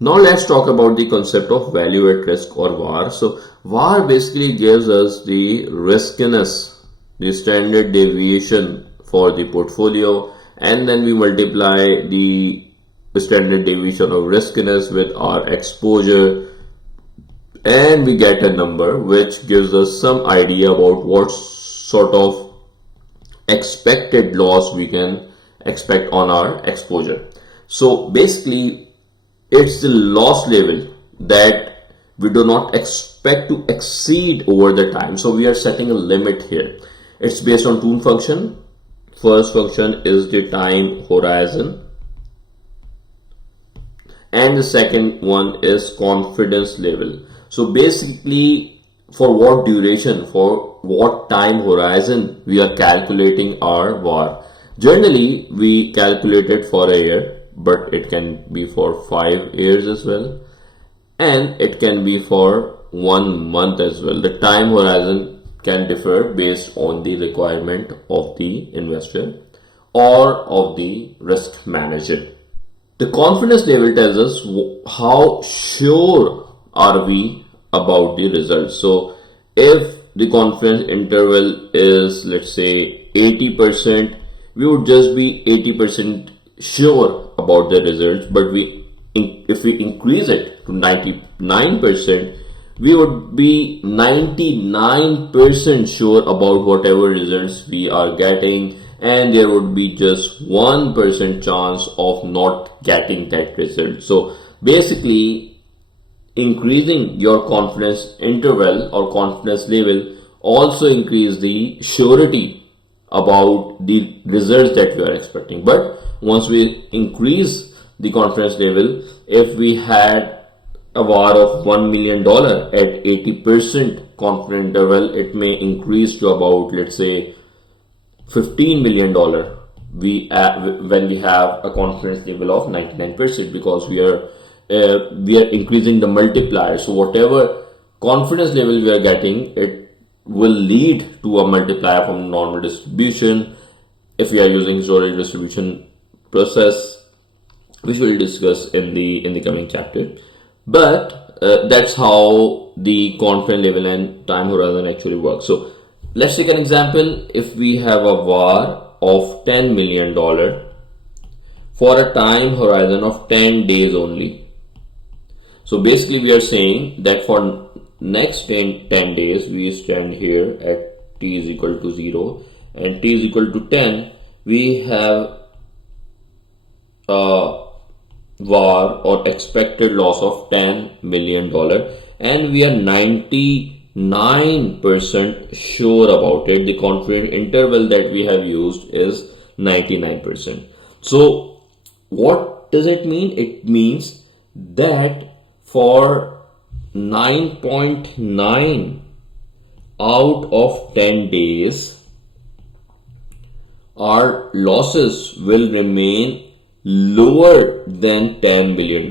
Now let's talk about the concept of value at risk or VAR. So VAR basically gives us the riskiness, the standard deviation for the portfolio, and then we multiply the standard deviation of riskiness with our exposure, and we get a number which gives us some idea about what sort of expected loss we can expect on our exposure. So basically it's the loss level that we do not expect to exceed over the time. So we are setting a limit here. It's based on two function. First function is the time horizon, and the second one is confidence level. So basically for what duration, for what time horizon we are calculating our VAR. Generally we calculate it for a year, but it can be for 5 years as well, and it can be for 1 month as well. The time horizon can differ based on the requirement of the investor or of the risk manager. The confidence level tells us how sure are we about the results. So if the confidence interval is, let's say, 80%, we would just be 80% sure about the results. But if we increase it to 99%, we would be 99% sure about whatever results we are getting, and there would be just 1% chance of not getting that result. So basically increasing your confidence interval or confidence level also increase the surety about the results that we are expecting. But once we increase the confidence level, if we had a VAR of $1 million at 80% confidence interval, it may increase to about, let's say, $15 million when we have a confidence level of 99%, because we are increasing the multiplier. So whatever confidence level we are getting, it will lead to a multiplier from normal distribution if we are using historical distribution process, which we'll discuss in the coming chapter. But that's how the confidence level and time horizon actually works. So let's take an example. If we have a VAR of $10 million for a time horizon of 10 days only. So basically we are saying that for next 10 days we stand here at t is equal to 0 and t is equal to 10. We have a VAR or expected loss of $10 million, and we are 99% sure about it. The confidence interval that we have used is 99%. So what does it mean? It means that for 9.9 out of 10 days, our losses will remain lower than $10 million.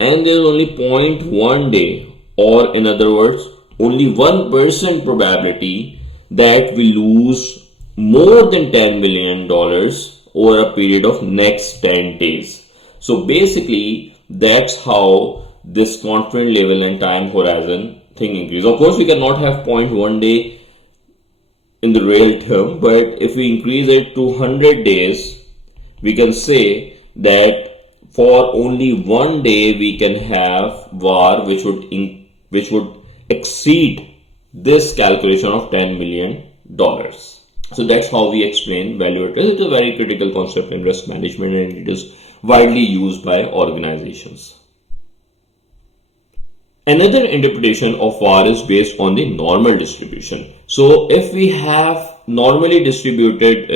And there is only 0.1 day, or in other words, only 1% probability that we lose more than $10 million over a period of next 10 days. So basically, that's how this confidence level and time horizon thing increase. Of course, we cannot have 0.1 day in the real term, but if we increase it to 100 days, we can say that for only 1 day we can have VAR which would exceed this calculation of $10 million. So that's how we explain value at risk. It's a very critical concept in risk management, and it is widely used by organizations. Another interpretation of VAR is based on the normal distribution. So if we have normally distributed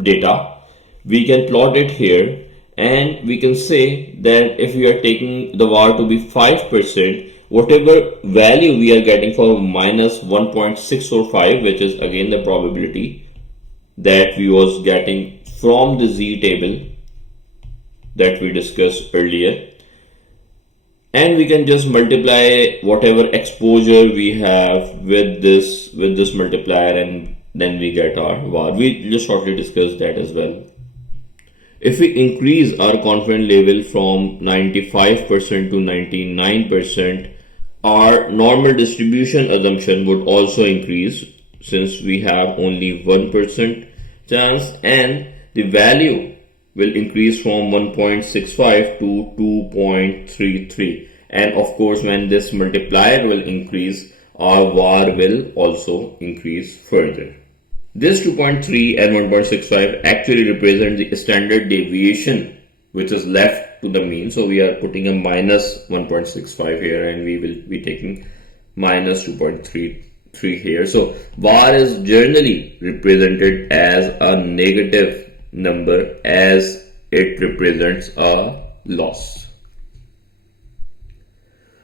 data, we can plot it here, and we can say that if we are taking the VAR to be 5%, whatever value we are getting for minus 1.645, which is again the probability that we was getting from the Z table that we discussed earlier, and we can just multiply whatever exposure we have with this multiplier, and then we get our VAR. We just shortly discussed that as well. If we increase our confidence level from 95% to 99%, our normal distribution assumption would also increase since we have only 1% chance, and the value will increase from 1.65 to 2.33. And of course, when this multiplier will increase, our VAR will also increase further. This 2.3 and 1.65 actually represent the standard deviation which is left to the mean. So we are putting a minus 1.65 here, and we will be taking minus 2.33 here. So VAR is generally represented as a negative number as it represents a loss.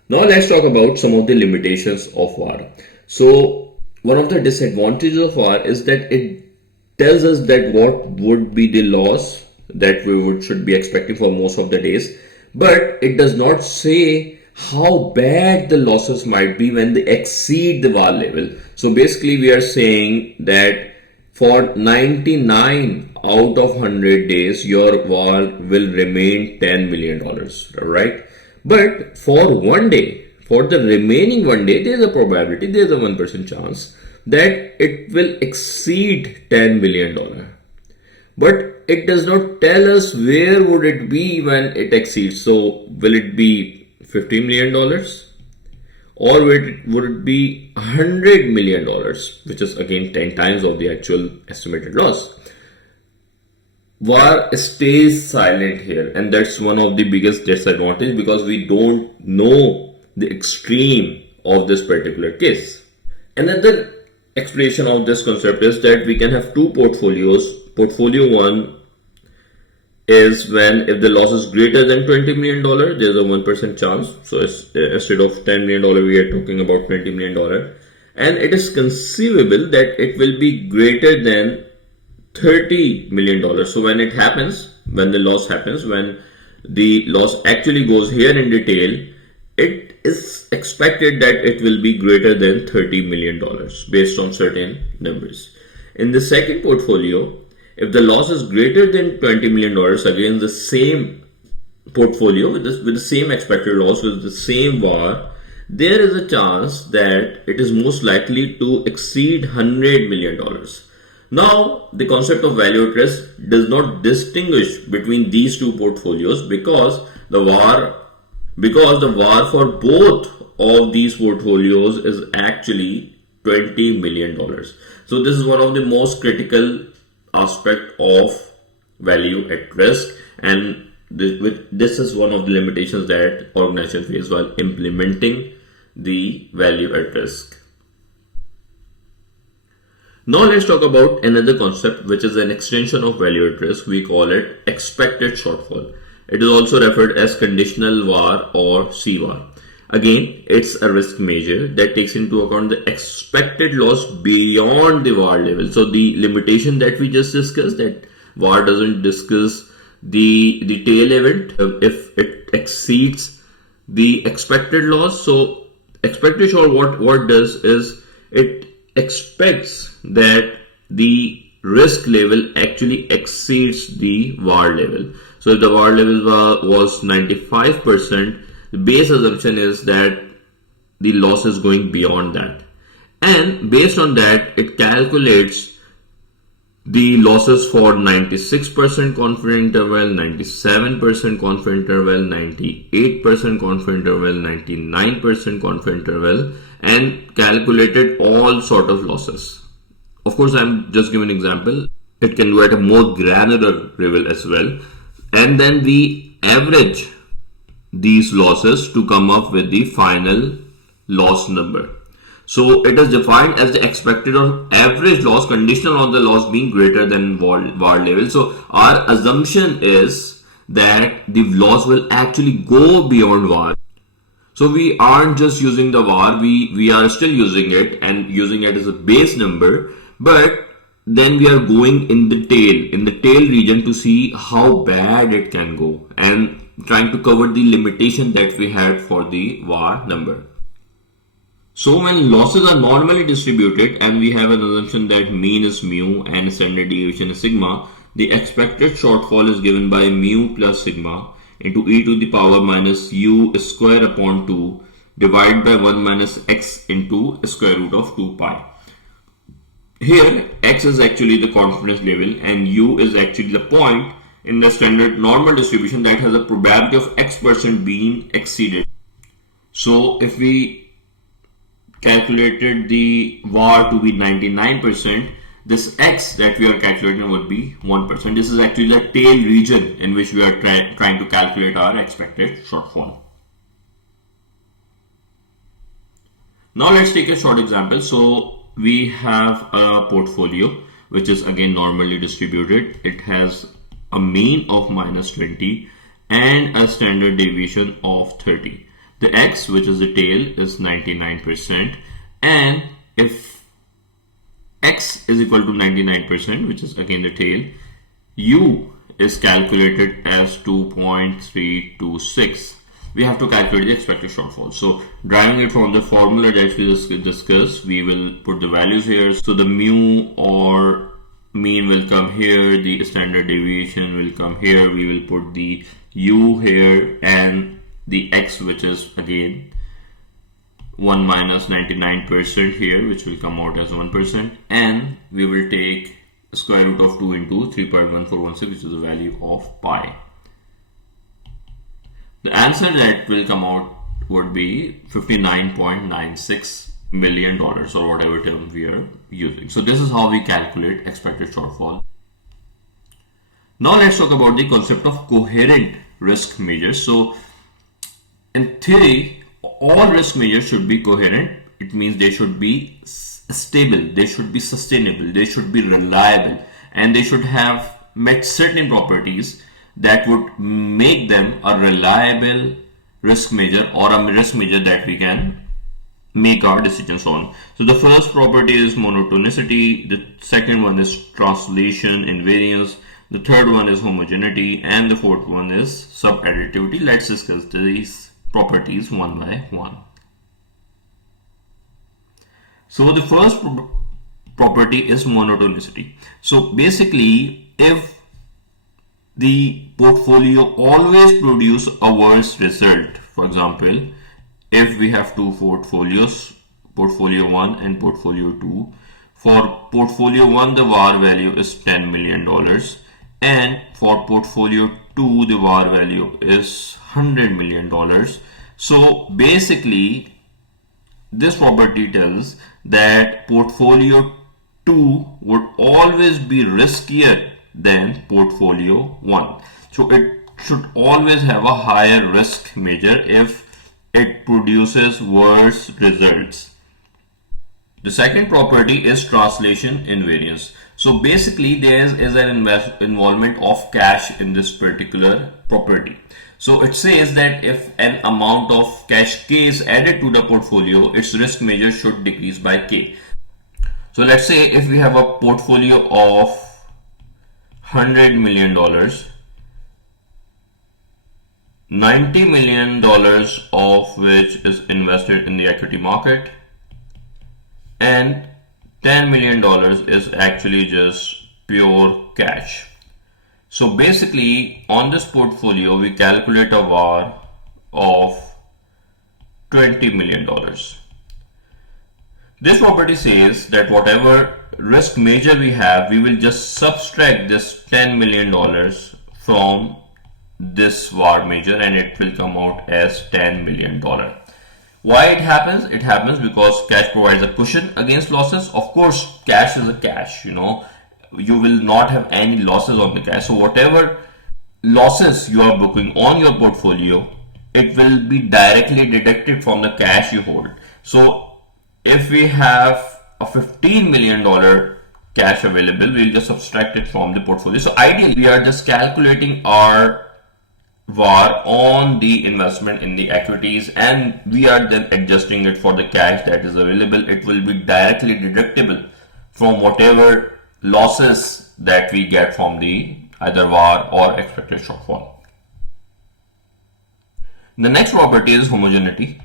Now let's talk about some of the limitations of VAR. So one of the disadvantages of VAR is that it tells us that what would be the loss that we should be expecting for most of the days, but it does not say how bad the losses might be when they exceed the VAR level. So basically we are saying that for 99 out of 100 days your VAR will remain $10 million, right? But for one day, for the remaining one day, there is a probability, there is a 1% chance that it will exceed $10 million. But it does not tell us where would it be when it exceeds. So will it be $15 million? Or would it be $100 million, which is again 10 times of the actual estimated loss? VAR stays silent here, and that's one of the biggest disadvantages because we don't know the extreme of this particular case. Another explanation of this concept is that we can have two portfolios. Portfolio 1 is when if the loss is greater than $20 million, there's a 1% chance. So instead of $10 million, we are talking about $20 million. And it is conceivable that it will be greater than $30 million. So when it happens, when the loss happens, when the loss actually goes here in detail, it is expected that it will be greater than $30 million based on certain numbers. In the second portfolio, if the loss is greater than $20 million, again the same portfolio with the same expected loss with the same VAR, there is a chance that it is most likely to exceed $100 million. Now, the concept of value at risk does not distinguish between these two portfolios because the VAR for both of these portfolios is actually $20 million. So this is one of the most critical aspect of value at risk, and this is one of the limitations that organizations face while implementing the value at risk. Now let's talk about another concept which is an extension of value at risk. We call it expected shortfall. It is also referred as conditional VAR or CVAR. Again, it's a risk measure that takes into account the expected loss beyond the VAR level. So the limitation that we just discussed, that VAR doesn't discuss the tail event if it exceeds the expected loss. So expected shortfall, what does is it expects that the risk level actually exceeds the VAR level. So if the VAR level was 95%, the base assumption is that the loss is going beyond that. And based on that, it calculates the losses for 96% confident interval, 97% confident interval, 98% confident interval, 99% confident interval, and calculated all sort of losses. Of course, I'm just giving an example. It can go at a more granular level as well. And then we average these losses to come up with the final loss number. So it is defined as the expected or average loss conditional on the loss being greater than VAR level. So our assumption is that the loss will actually go beyond VAR. So we aren't just using the VAR, we are still using it and using it as a base number, but then we are going in the tail region to see how bad it can go and trying to cover the limitation that we had for the VAR number. So when losses are normally distributed and we have an assumption that mean is mu and standard deviation is sigma, the expected shortfall is given by mu plus sigma into e to the power minus u square upon 2 divided by 1 minus x into square root of 2 pi. Here x is actually the confidence level and u is actually the point in the standard normal distribution that has a probability of x% being exceeded. So if we calculated the VAR to be 99%, this x that we are calculating would be 1%. This is actually the tail region in which we are trying to calculate our expected shortfall. Now let's take a short example. So we have a portfolio which is again normally distributed. It has a mean of minus 20 and a standard deviation of 30. The x, which is the tail, is 99%, and if x is equal to 99%, which is again the tail, u is calculated as 2.326. We have to calculate the expected shortfall. So deriving it from the formula that we discussed, we will put the values here. So the mu or mean will come here, the standard deviation will come here, we will put the u here, and the x, which is again 1 minus 99% here, which will come out as 1%, and we will take square root of 2 into 3.1416, which is the value of pi. The answer that will come out would be $59.96 million, or whatever term we are using. So this is how we calculate expected shortfall. Now let's talk about the concept of coherent risk measures. So in theory, all risk measures should be coherent. It means they should be stable, they should be sustainable, they should be reliable, and they should have met certain properties that would make them a reliable risk measure, or a risk measure that we can make our decisions on. So the first property is monotonicity, the second one is translation invariance, the third one is homogeneity, and the fourth one is subadditivity. Let's discuss these properties one by one. So the first property is monotonicity. So basically, if the portfolio always produce a worse result, for example, if we have two portfolios, portfolio 1 and portfolio 2, for portfolio 1 the VAR value is $10 million, and for portfolio 2 the VAR value is $100 million. So basically this property tells that portfolio 2 would always be riskier than portfolio 1. So it should always have a higher risk measure if it produces worse results. The second property is translation invariance. So basically there is an involvement of cash in this particular property. So it says that if an amount of cash K is added to the portfolio, its risk measure should decrease by K. So let's say if we have a portfolio of $100 million, $90 million of which is invested in the equity market, and $10 million is actually just pure cash. So basically on this portfolio we calculate a VAR of $20 million. This property says that whatever risk measure we have, we will just subtract this $10 million from this VAR measure and it will come out as $10 million. Why it happens? It happens because cash provides a cushion against losses. Of course, cash is a cash, you will not have any losses on the cash. So whatever losses you are booking on your portfolio, it will be directly deducted from the cash you hold. So if we have a $15 million cash available, we'll just subtract it from the portfolio. So ideally, we are just calculating our VAR on the investment in the equities, and we are then adjusting it for the cash that is available. It will be directly deductible from whatever losses that we get from the either VAR or expected shortfall. The next property is homogeneity.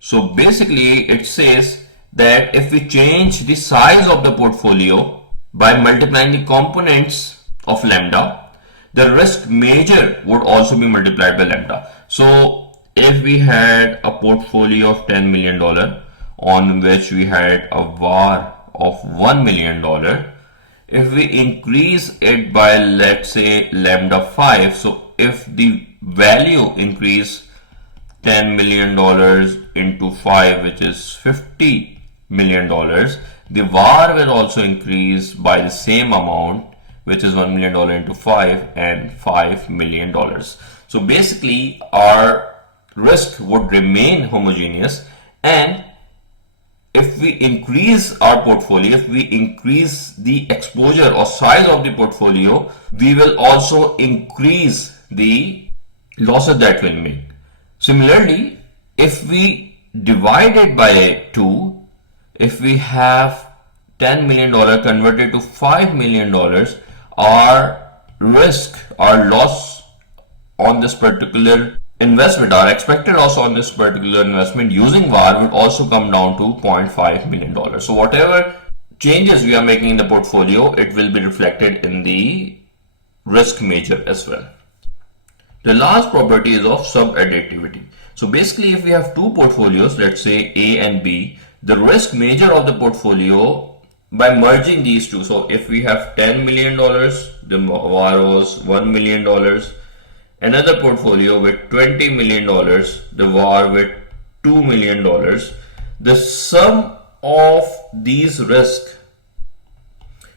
So basically it says that if we change the size of the portfolio by multiplying the components of lambda, the risk major would also be multiplied by lambda. So if we had a portfolio of $10 million on which we had a VAR of $1 million, if we increase it by, let's say, lambda 5, so if the value increase $10 million into 5, which is $50 million, the VAR will also increase by the same amount, which is $1 million into 5 and $5 million. So basically our risk would remain homogeneous, and if we increase our portfolio, if we increase the exposure or size of the portfolio, we will also increase the losses that we'll make. Similarly, if we divide it by 2, if we have $10 million converted to $5 million, our risk, our loss on this particular investment, our expected loss on this particular investment using VAR would also come down to $0.5 million. So whatever changes we are making in the portfolio, it will be reflected in the risk major as well. The last property is of sub-additivity. So basically, if we have two portfolios, let's say A and B, the risk major of the portfolio, by merging these two, so if we have $10 million, the VAR was $1 million, another portfolio with $20 million, the VAR with $2 million, the sum of these risks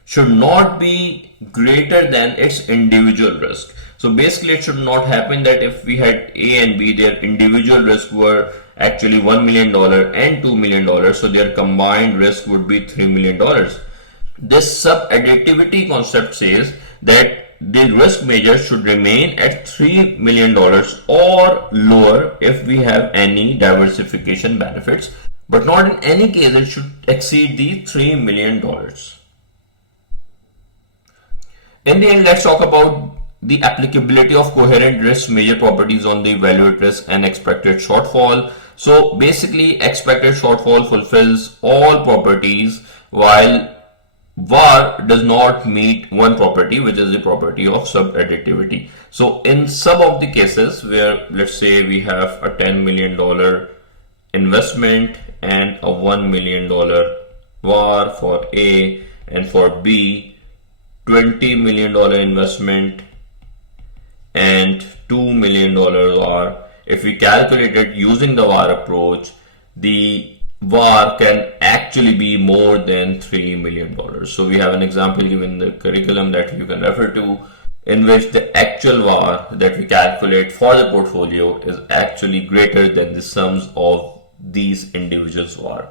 should not be greater than its individual risk. So basically it should not happen that if we had A and B, their individual risk were actually $1 million and $2 million, so their combined risk would be $3 million. This sub-additivity concept says that the risk major should remain at $3 million or lower if we have any diversification benefits, but not in any case it should exceed the $3 million. In the end, let's talk about the applicability of coherent risk major properties on the evaluate risk and expected shortfall. So basically, expected shortfall fulfills all properties while VAR does not meet one property, which is the property of sub-additivity. So in some of the cases where, let's say, we have a $10 million investment and a $1 million VAR for A, and for B, $20 million investment and $2 million VAR. If we calculate it using the VAR approach, the VAR can actually be more than $3 million. So we have an example given in the curriculum that you can refer to, in which the actual VAR that we calculate for the portfolio is actually greater than the sums of these individuals VAR.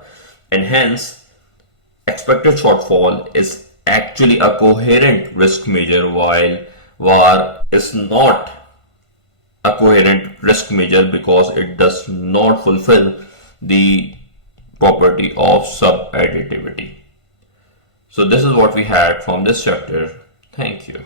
And hence, expected shortfall is actually a coherent risk major, while VAR is not a coherent risk major because it does not fulfill the property of sub-additivity. So this is what we had from this chapter. Thank you.